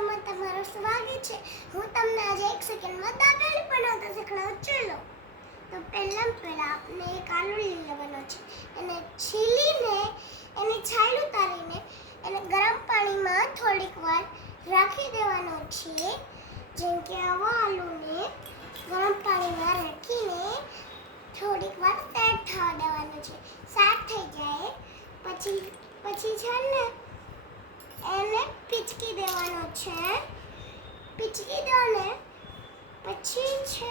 વિડિયોમાં તમારું સ્વાગત છે। હું તમને આજે 1 સેકન્ડમાં દાબેલી બનાવતા શીખવાડું। ચલો તો પહેલા આપણે એક આલુ લઈ લેવાનો છે, એને છીલીને એની છાલ ઉતારીને એને ગરમ પાણીમાં થોડીક વાર રાખી દેવાનો છે। જેમ કે આવા આલુને ગરમ પાણીમાં રાખીને થોડીક વાર સેટ થવા દેવાનો છે। સેટ થઈ જાય પછી છે ને એને પીચકી દેવાનો છે। પીચકી દોને પછી છે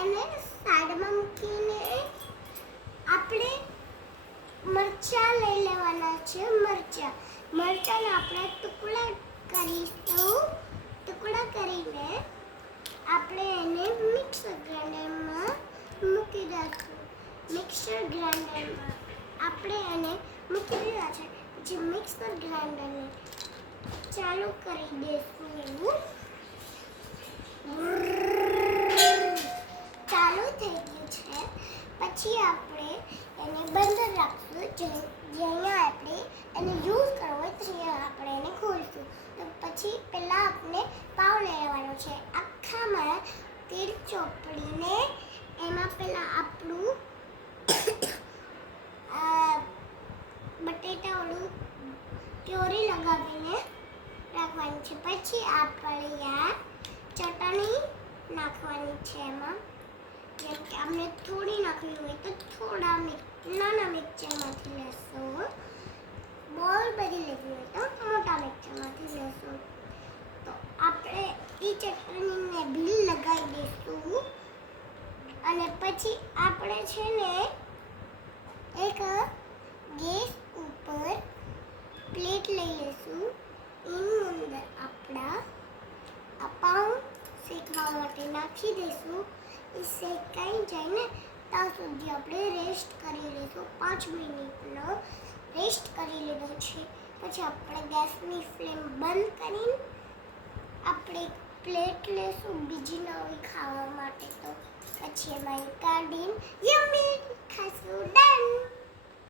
એને સાઈડમાં મૂકીને આપણે મરચાં લઈ લેવાના છે। મરચાંના આપણે ટુકડા કરીશું। ટુકડા કરીને આપણે એને મિક્સર ગ્રાઇન્ડરમાં મૂકી દઈશું। મિક્સર ગ્રાઇન્ડરમાં આપણે એને મૂકી દીધા છે। પછી મિક્સર ગ્રાઇન્ડરને ચાલુ કરી દઈશું। ચાલુ થઈ ગયું છે। પછી આપણે એને બંધ રાખશું। જ્યાં આપણે એને યુઝ કરવો હોય ત્યાં આપણે એને ખોલશું। તો પછી પહેલા આપણે પાવ લેવાનો છે। આખામાં તેલ ચોપડીને એમાં પહેલા આપણું બટેટાવાળું પ્યોરી લગાવીને રાખવાની છે। પછી આપણે ચટણી નાખવાની છે એમાં। જેમ કે આપણે થોડી નાખવી હોય તો થોડા નાના મિક્સરમાંથી લેશું। બહુ બધી લેવી હોય તો મોટા મિક્સરમાંથી લેશું। તો આપણે એ ચટણીને બી લગાવી દઈશું અને પછી આપણે છે ને એક ગેસ ઉપર પ્લેટ લઈ લઈશું। એની અંદર આપણા પાઉં શેકવા માટે નાખી દઈશું। એ શેકાઈ જાય ને ત્યાં સુધી આપણે રેસ્ટ કરી લઈશું। 5 મિનિટનો રેસ્ટ કરી લીધો છે। પછી આપણે ગેસની ફ્લેમ બંધ કરીને આપણે પ્લેટ લેશું બીજી નવી ખાવા માટે। તો પછી એમાં કાઢીને યમ્મી ખાશું। ડન।